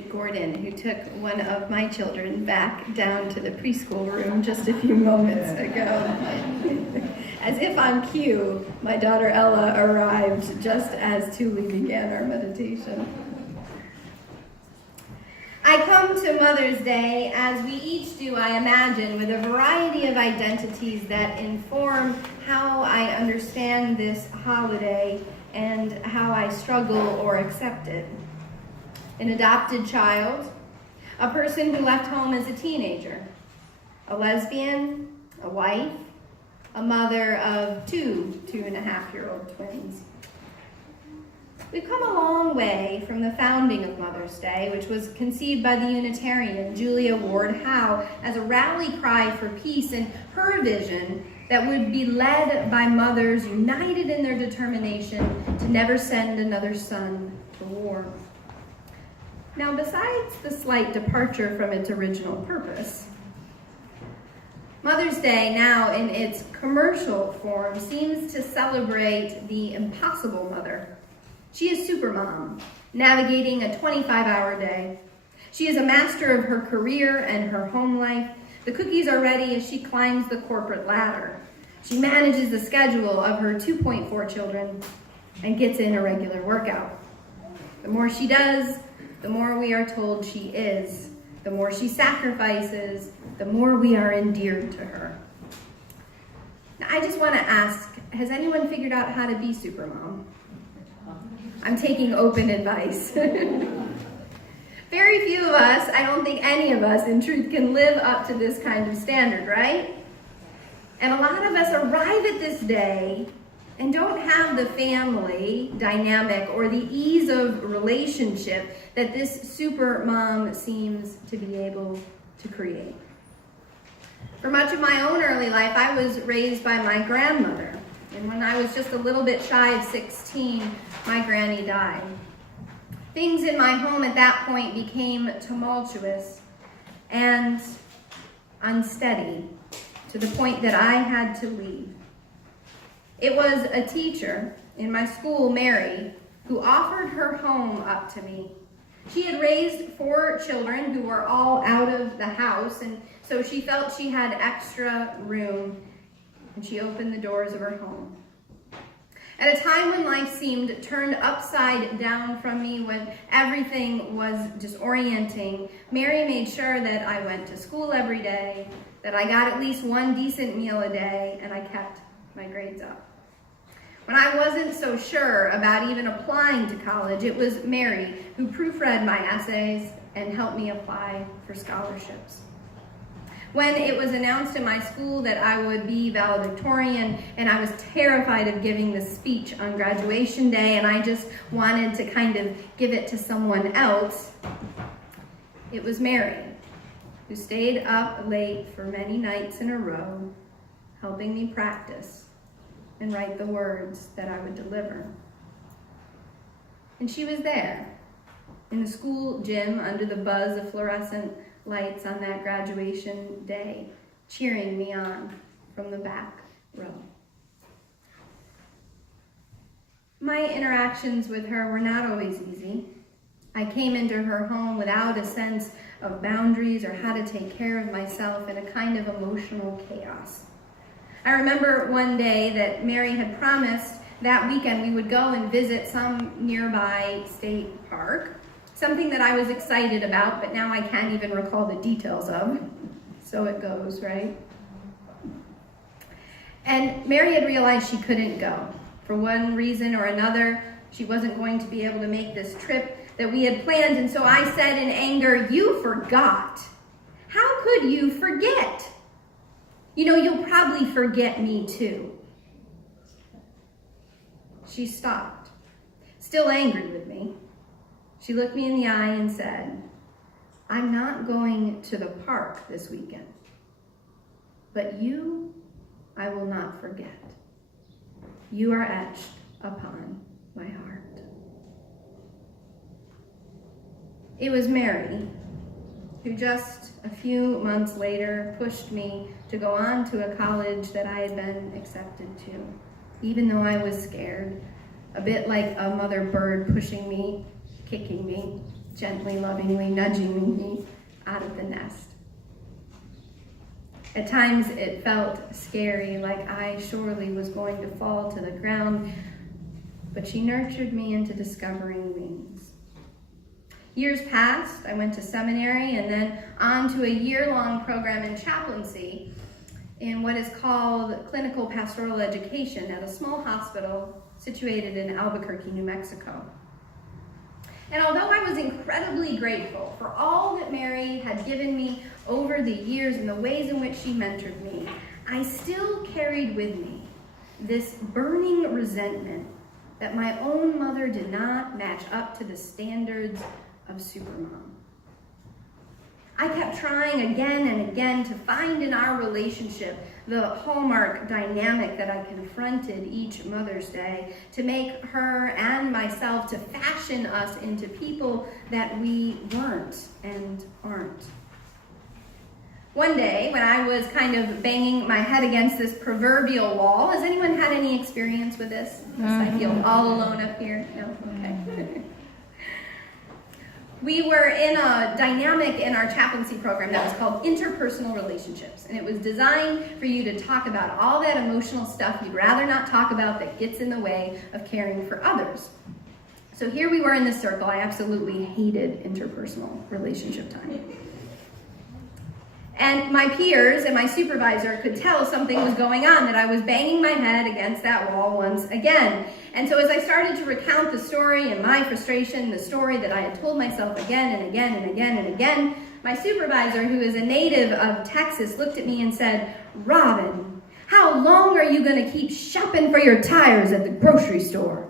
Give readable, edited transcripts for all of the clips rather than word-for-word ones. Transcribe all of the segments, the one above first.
Gordon, who took one of my children back down to the preschool room just a few moments ago. As if on cue, my daughter Ella arrived just as Tuli began our meditation. I come to Mother's Day, as we each do, I imagine, with a variety of identities that inform how I understand this holiday and how I struggle or accept it. An adopted child, a person who left home as a teenager, a lesbian, a wife, a mother of two 2.5-year-old twins. We've come a long way from the founding of Mother's Day, which was conceived by the Unitarian Julia Ward Howe as a rally cry for peace, and her vision that would be led by mothers united in their determination to never send another son to war. Now, besides the slight departure from its original purpose, Mother's Day, now in its commercial form, seems to celebrate the impossible mother. She is supermom, navigating a 25-hour day. She is a master of her career and her home life. The cookies are ready as she climbs the corporate ladder. She manages the schedule of her 2.4 children and gets in a regular workout. The more she does, the more we are told she is. The more she sacrifices, the more we are endeared to her. Now, I just want to ask, has anyone figured out how to be supermom? I'm taking open advice. Very few of us, I don't think any of us in truth, can live up to this kind of standard, right? And a lot of us arrive at this day and don't have the family dynamic or the ease of relationship that this super mom seems to be able to create. For much of my own early life, I was raised by my grandmother. And when I was just a little bit shy of 16, my granny died. Things in my home at that point became tumultuous and unsteady to the point that I had to leave. It was a teacher in my school, Mary, who offered her home up to me. She had raised 4 children who were all out of the house, and so she felt she had extra room, and she opened the doors of her home. At a time when life seemed turned upside down from me, when everything was disorienting, Mary made sure that I went to school every day, that I got at least one decent meal a day, and I kept my grades up. When I wasn't so sure about even applying to college, it was Mary who proofread my essays and helped me apply for scholarships. When it was announced in my school that I would be valedictorian, and I was terrified of giving the speech on graduation day, and I just wanted to kind of give it to someone else, it was Mary who stayed up late for many nights in a row, helping me practice and write the words that I would deliver. And she was there in the school gym under the buzz of fluorescent lights on that graduation day, cheering me on from the back row. My interactions with her were not always easy. I came into her home without a sense of boundaries or how to take care of myself, in a kind of emotional chaos. I remember one day that Mary had promised that weekend we would go and visit some nearby state park, something that I was excited about, but now I can't even recall the details of. So it goes, right? And Mary had realized she couldn't go. For one reason or another, she wasn't going to be able to make this trip that we had planned, and so I said in anger, "You forgot. How could you forget? You know, you'll probably forget me too." She stopped, still angry with me. She looked me in the eye and said, "I'm not going to the park this weekend, but you I will not forget. You are etched upon my heart." It was Mary who just a few months later pushed me to go on to a college that I had been accepted to, even though I was scared, a bit like a mother bird pushing me, kicking me, gently, lovingly nudging me out of the nest. At times it felt scary, like I surely was going to fall to the ground, but she nurtured me into discovering wings. Years passed, I went to seminary and then on to a year-long program in chaplaincy in what is called clinical pastoral education at a small hospital situated in Albuquerque, New Mexico. And although I was incredibly grateful for all that Mary had given me over the years and the ways in which she mentored me, I still carried with me this burning resentment that my own mother did not match up to the standards of Supermom. I kept trying again and again to find in our relationship the hallmark dynamic that I confronted each Mother's Day, to make her and myself, to fashion us into people that we weren't and aren't. One day, when I was kind of banging my head against this proverbial wall, has anyone had any experience with this? I feel all alone up here. No? Okay. We were in a dynamic in our chaplaincy program that was called interpersonal relationships. And it was designed for you to talk about all that emotional stuff you'd rather not talk about that gets in the way of caring for others. So here we were in this circle. I absolutely hated interpersonal relationship time. And my peers and my supervisor could tell something was going on, that I was banging my head against that wall once again. And so as I started to recount the story and my frustration, the story that I had told myself again and again and again and again, my supervisor, who is a native of Texas, looked at me and said, "Robin, how long are you going to keep shopping for your tires at the grocery store?"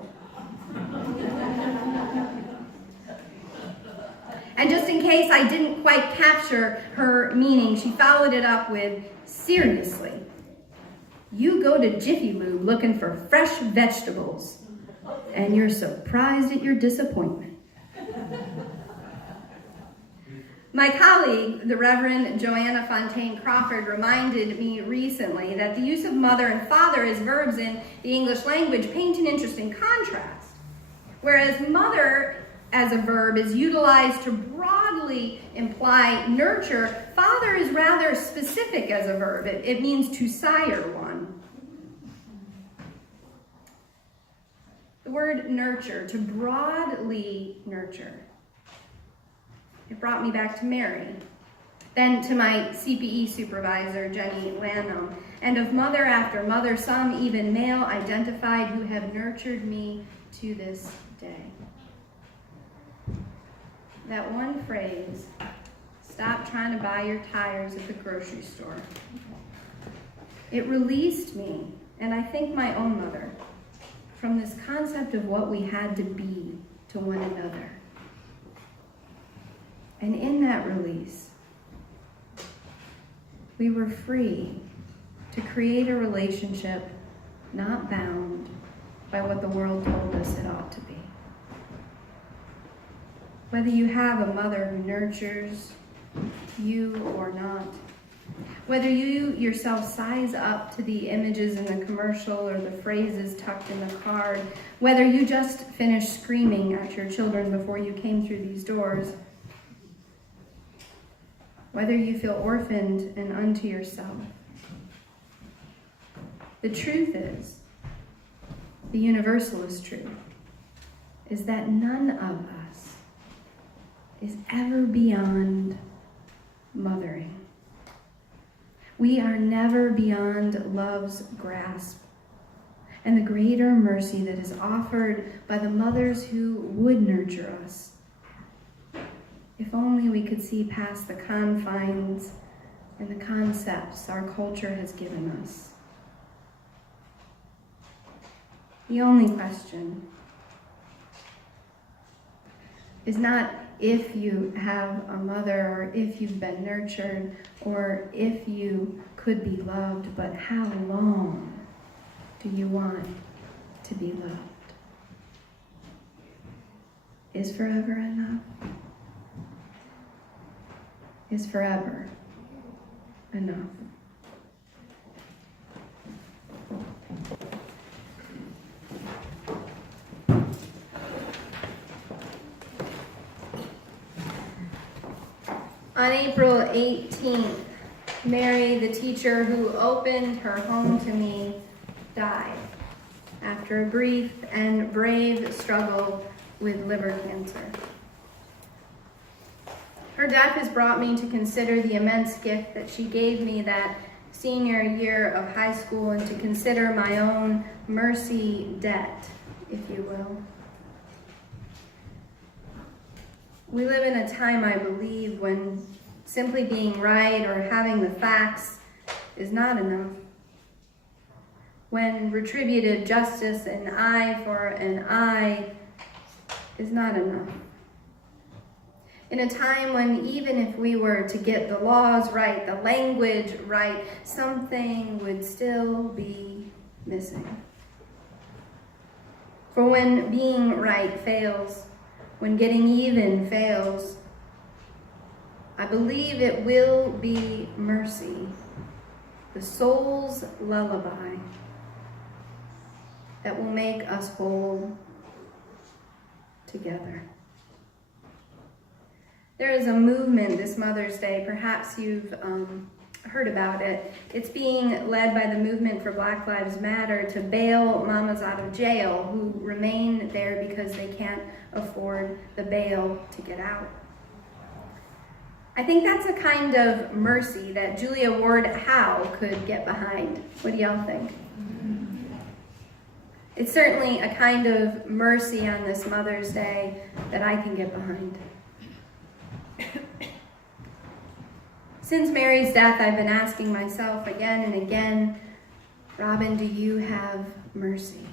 And just in case I didn't quite capture her meaning, she followed it up with, "Seriously, you go to Jiffy Lube looking for fresh vegetables, and you're surprised at your disappointment." My colleague, the Reverend Joanna Fontaine Crawford, reminded me recently that the use of mother and father as verbs in the English language paint an interesting contrast. Whereas mother as a verb is utilized to broadly imply nurture, father is rather specific as a verb. It means to sire one. The word nurture, to broadly nurture, it brought me back to Mary, then to my CPE supervisor, Jenny Lanham, and of mother after mother, some even male identified, who have nurtured me to this day. That one phrase, "Stop trying to buy your tires at the grocery store," it released me, and I think my own mother, from this concept of what we had to be to one another. And in that release, we were free to create a relationship not bound by what the world told us it ought to be. Whether you have a mother who nurtures you or not, whether you yourself size up to the images in the commercial or the phrases tucked in the card, whether you just finished screaming at your children before you came through these doors, whether you feel orphaned and unto yourself, the truth is, the universalist truth, is that none of us is ever beyond mothering. We are never beyond love's grasp and the greater mercy that is offered by the mothers who would nurture us. If only we could see past the confines and the concepts our culture has given us. The only question is not if you have a mother, or if you've been nurtured, or if you could be loved, but how long do you want to be loved? Is forever enough? Is forever enough? On April 18th, Mary, the teacher who opened her home to me, died after a brief and brave struggle with liver cancer. Her death has brought me to consider the immense gift that she gave me that senior year of high school and to consider my own mercy debt, if you will. We live in a time, I believe, when simply being right or having the facts is not enough. When retributive justice, an eye for an eye, is not enough. In a time when even if we were to get the laws right, the language right, something would still be missing. For when being right fails, when getting even fails, I believe it will be mercy, the soul's lullaby, that will make us whole together. There is a movement this Mother's Day, perhaps you've heard about it. It's being led by the Movement for Black Lives Matter to bail mamas out of jail who remain there because they can't afford the bail to get out. I think that's a kind of mercy that Julia Ward Howe could get behind. What do y'all think? It's certainly a kind of mercy on this Mother's Day that I can get behind. Since Mary's death, I've been asking myself again and again, Robin, do you have mercy?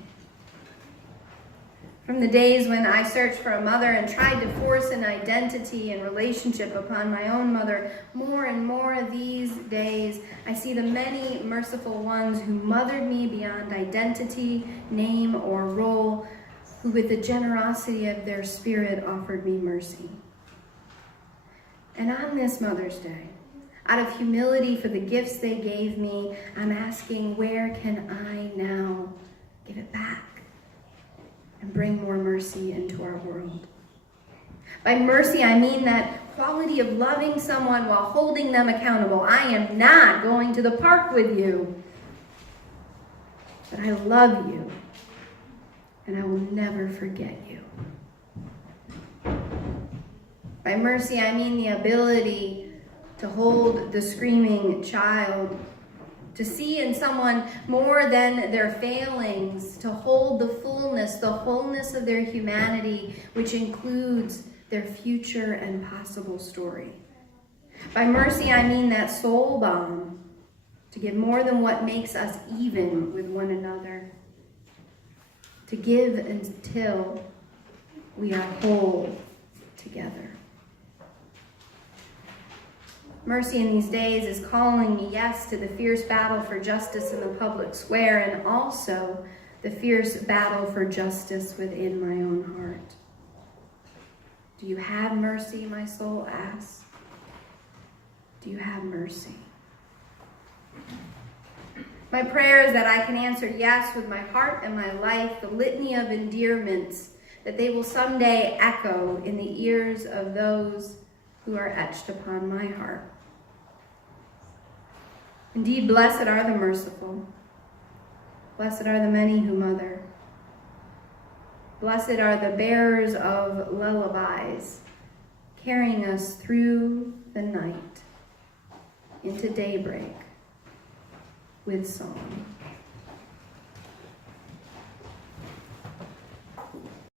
From the days when I searched for a mother and tried to force an identity and relationship upon my own mother, more and more these days, I see the many merciful ones who mothered me beyond identity, name, or role, who with the generosity of their spirit offered me mercy. And on this Mother's Day, out of humility for the gifts they gave me, I'm asking, where can I now give it back and bring more mercy into our world? By mercy, I mean that quality of loving someone while holding them accountable. I am not going to the park with you, but I love you, and I will never forget you. By mercy, I mean the ability to hold the screaming child, to see in someone more than their failings, to hold the fullness, the wholeness of their humanity, which includes their future and possible story. By mercy, I mean that soul balm, to give more than what makes us even with one another, to give until we are whole together. Mercy in these days is calling me, yes, to the fierce battle for justice in the public square and also the fierce battle for justice within my own heart. Do you have mercy, my soul asks? Do you have mercy? My prayer is that I can answer yes with my heart and my life, the litany of endearments, that they will someday echo in the ears of those who are etched upon my heart. Indeed, blessed are the merciful. Blessed are the many who mother. Blessed are the bearers of lullabies, carrying us through the night into daybreak with song.